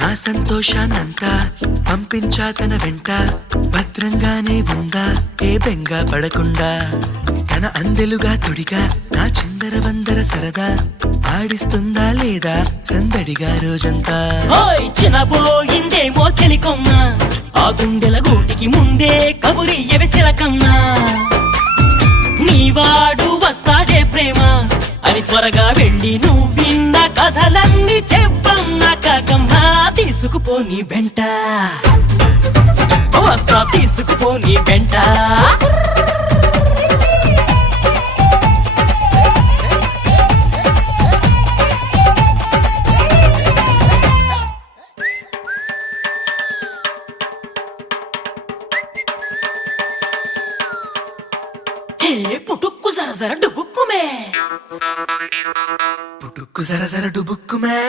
నా సంతోషాన్నంతా పంపించా తన వెంట, భద్రంగానే ఉందా ఏ బెంగ పడకుండా. తన అందెలుగా తొడిగా నా చిందర వందర సరదా, ఆడిస్తుందా లేదా సందడిగా రోజంతా. చిన్నబోయిందేమో చెలికొమ్మ, ఆ గుండెల గూటికి ముందే కబురియవే చిలకమ్మా. నీవాడు వస్తాడే ప్రేమ అని త్వరగా వెళ్ళి నువ్విన్న కథలన్నీ చెప్పమ్మా కాకమ్మా. తీసుకుపోని వెంట వస్తా, తీసుకుపోని వెంట. పుటుక్కు జర జర డుబుక్కుమే, పుటుక్కు జర జర డుబుక్కుమే.